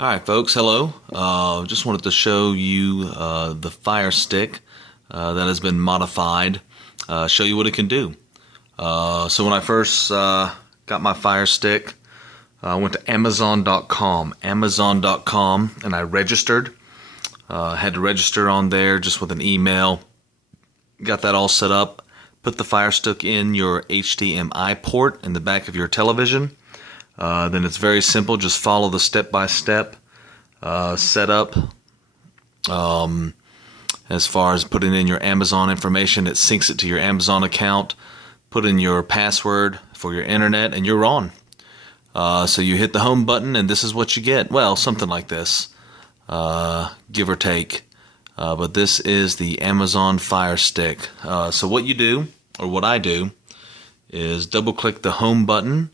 Alright folks, hello. Just wanted to show you the Fire Stick that has been modified, show you what it can do. So when I first got my Fire Stick, I went to Amazon.com, and I registered. Had to register on there just with an email. Got that all set up. Put the Fire Stick in your HDMI port in the back of your television. Then it's very simple. Just follow the step-by-step setup. As far as putting in your Amazon information, it syncs it to your Amazon account. Put in your password for your internet, and you're on. So you hit the home button, and this is what you get. Well, something like this, give or take. But this is the Amazon Fire Stick. So what you do, or what I do, is double-click the home button,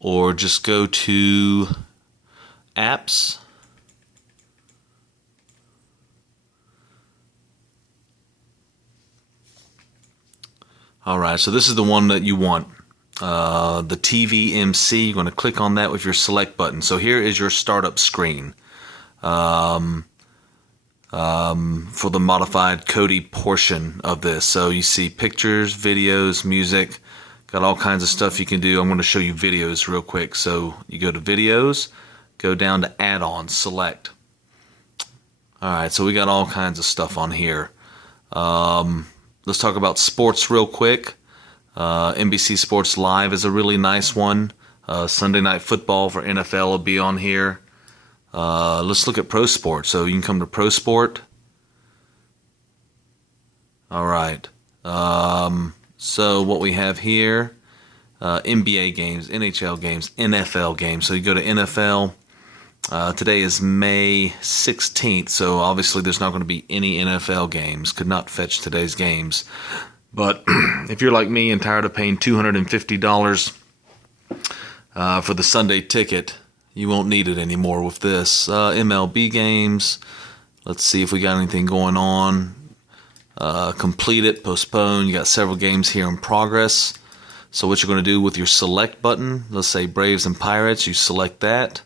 or just go to apps. Alright, so this is the one that you want. The TVMC, you're going to click on that with your select button. So here is your startup screen for the modified Kodi portion of this. So you see pictures, videos, music, got all kinds of stuff you can do. I'm going to show you videos real quick. So you go to videos, go down to add-ons, select. Alright, so we got all kinds of stuff on here. Let's talk about sports real quick. NBC Sports Live is a really nice one. Sunday Night Football for NFL will be on here. Let's look at Pro Sport. So you can come to Pro Sport. Alright. So what we have here, NBA games, NHL games, NFL games. So you go to NFL. Today is May 16th, so obviously there's not going to be any NFL games. Could not fetch today's games. But if you're like me and tired of paying $250 for the Sunday ticket, you won't need it anymore with this. MLB games. Let's see if we got anything going on. Complete it, postpone. You got several games here in progress. So what you're going to do with your select button, let's say Braves and Pirates, you select that.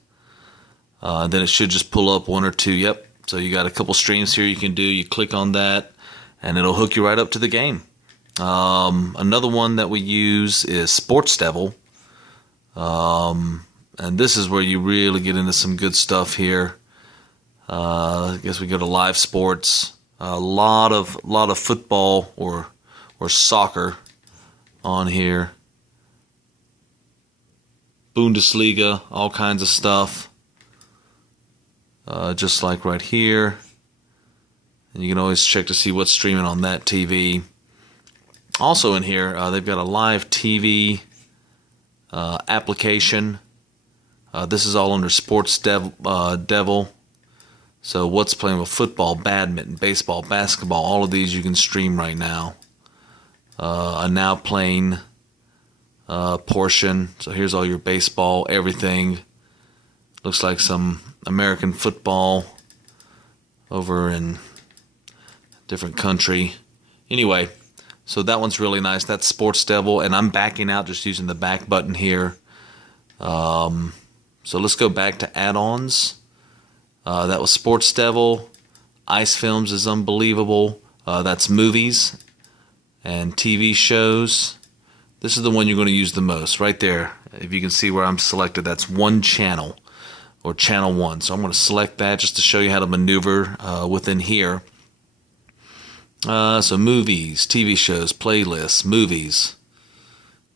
Then it should just pull up one or two. Yep. So you got a couple streams here you can do. You click on that, and it'll hook you right up to the game. Another one that we use is Sports Devil. And this is where you really get into some good stuff here. I guess we go to live sports. A lot of football or soccer on here. Bundesliga, all kinds of stuff. Just like right here. And you can always check to see what's streaming on that TV. Also in here, they've got a live TV application. This is all under Sports Devil. So what's playing with football, badminton, baseball, basketball, all of these you can stream right now. A now playing portion. So here's all your baseball, everything. Looks like some American football over in a different country. Anyway, so that one's really nice. That's Sports Devil, and I'm backing out just using the back button here. So let's go back to add-ons. That was Sports Devil. Ice Films is unbelievable. That's movies and TV shows. This is the one you're going to use the most, right there. If you can see where I'm selected, that's one channel. Or channel 1. So I'm going to select that just to show you how to maneuver within here. So movies, TV shows, playlists, movies.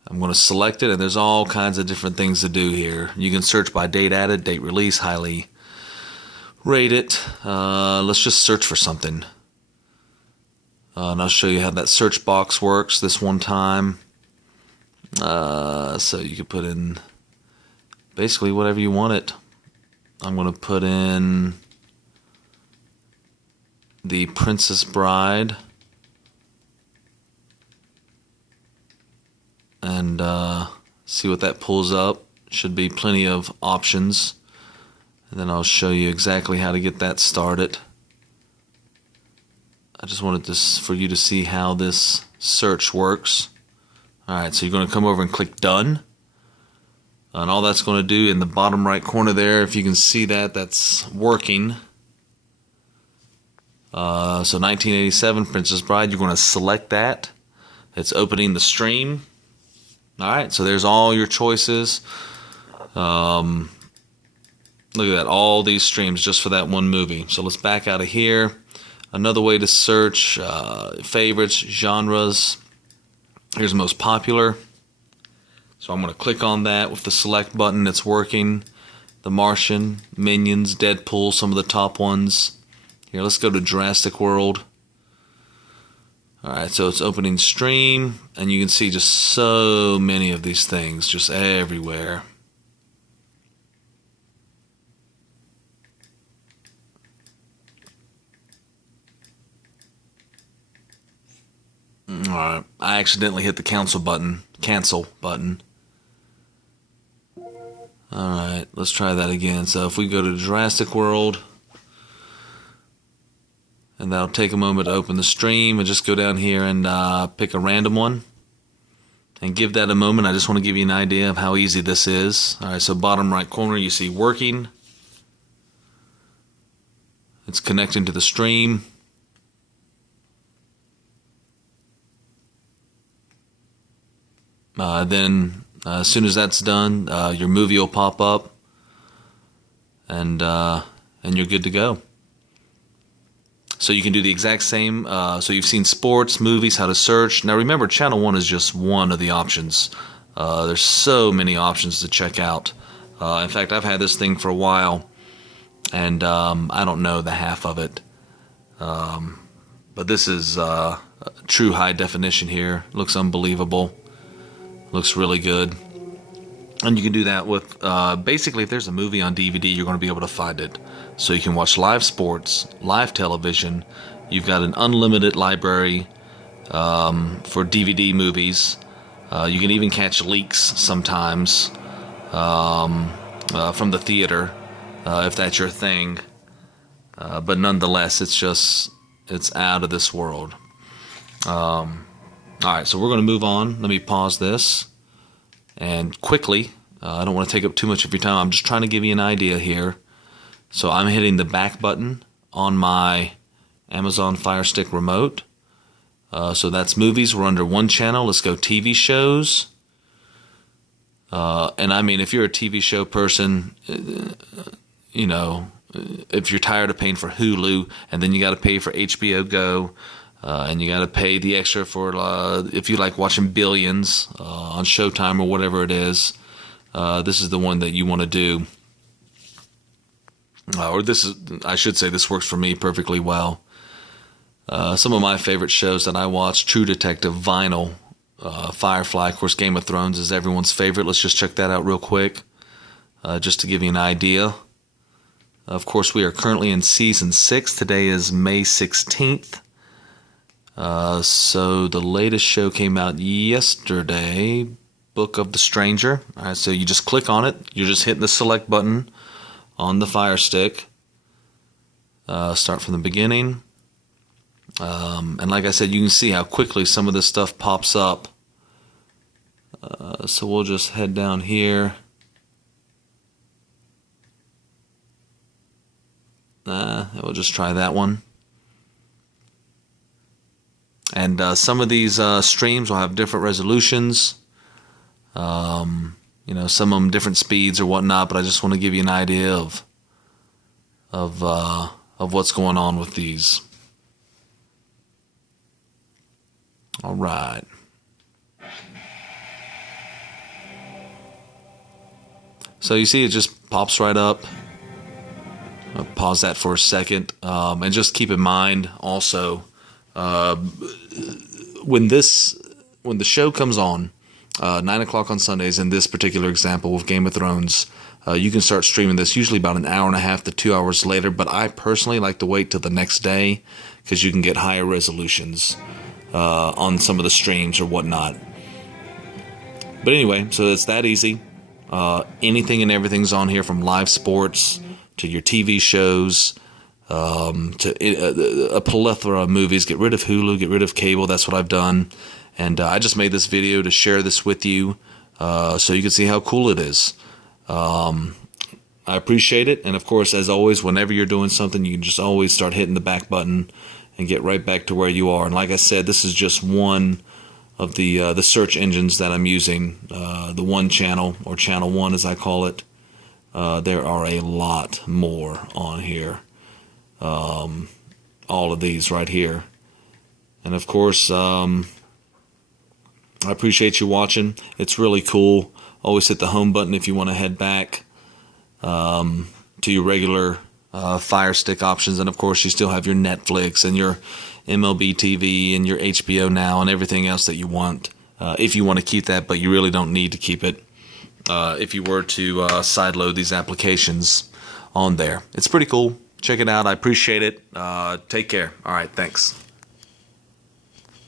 I'm going to select it, and there's all kinds of different things to do here. You can search by date added, date release, highly rate it. Let's just search for something. And I'll show you how that search box works this one time. So you can put in basically whatever you want it. I'm going to put in The Princess Bride and see what that pulls up. Should be plenty of options, and then I'll show you exactly how to get that started. I just wanted this for you to see how this search works. Alright, so you're going to come over and click Done. And all that's going to do in the bottom right corner there, if you can see that, that's working. So 1987, Princess Bride, you're going to select that. It's opening the stream. Alright, so there's all your choices. Look at that, all these streams just for that one movie. So let's back out of here. Another way to search favorites, genres. Here's most popular. So I'm going to click on that with the select button. It's working. The Martian, Minions, Deadpool, some of the top ones. Here, let's go to Jurassic World. Alright, so it's opening stream, and you can see just so many of these things just everywhere. Alright, I accidentally hit the cancel button. Alright, let's try that again. So if we go to Jurassic World, and that'll take a moment to open the stream, and just go down here and pick a random one. And give that a moment. I just want to give you an idea of how easy this is. Alright, so bottom right corner you see working. It's connecting to the stream. Then as soon as that's done, your movie will pop up, and you're good to go. So you can do the exact same. So you've seen sports, movies, how to search. Now remember, Channel 1 is just one of the options. There's so many options to check out. In fact, I've had this thing for a while, and I don't know the half of it. But this is true high definition here. Looks unbelievable. Looks really good. And you can do that with, basically if there's a movie on DVD, you're going to be able to find it. So you can watch live sports, live television. You've got an unlimited library for DVD movies. You can even catch leaks sometimes from the theater, if that's your thing. But nonetheless, it's out of this world. Alright, so we're going to move on. Let me pause this. And quickly, I don't want to take up too much of your time. I'm just trying to give you an idea here. So I'm hitting the back button on my Amazon Fire Stick remote. So that's movies. We're under one channel. Let's go TV shows. And I mean, if you're a TV show person, you know, if you're tired of paying for Hulu, and then you got to pay for HBO Go, and you got to pay the extra for if you like watching Billions on Showtime or whatever it is. This is the one that you want to do. I should say this works for me perfectly well. Some of my favorite shows that I watch: True Detective, Vinyl, Firefly. Of course, Game of Thrones is everyone's favorite. Let's just check that out real quick, just to give you an idea. Of course, we are currently in Season 6. Today is May 16th. So the latest show came out yesterday, Book of the Stranger. Alright, so you just click on it. You're just hitting the select button on the Fire Stick. Start from the beginning. And like I said, you can see how quickly some of this stuff pops up. So we'll just head down here. We'll just try that one. And some of these streams will have different resolutions. You know, some of them different speeds or whatnot. But I just want to give you an idea of what's going on with these. All right. So you see, it just pops right up. I'll pause that for a second, and just keep in mind also. When the show comes on 9 o'clock on Sundays, in this particular example with Game of Thrones, you can start streaming this usually about an hour and a half to 2 hours later, but I personally like to wait till the next day because you can get higher resolutions on some of the streams or whatnot. But anyway, so it's that easy. Anything and everything's on here, from live sports to your TV shows, to a plethora of movies. Get rid of Hulu, get rid of cable. That's what I've done. And I just made this video to share this with you so you can see how cool it is. I appreciate it. And of course, as always, whenever you're doing something, you can just always start hitting the back button and get right back to where you are. And like I said, this is just one of the search engines that I'm using, the one channel, or channel one as I call it. There are a lot more on here. All of these right here. And of course, I appreciate you watching. It's really cool. Always hit the home button if you want to head back to your regular Fire Stick options. And of course, you still have your Netflix and your MLB TV and your HBO Now and everything else that you want, if you want to keep that, but you really don't need to keep it if you were to sideload these applications on there. It's pretty cool. Check it out. I appreciate it. Take care. All right. Thanks.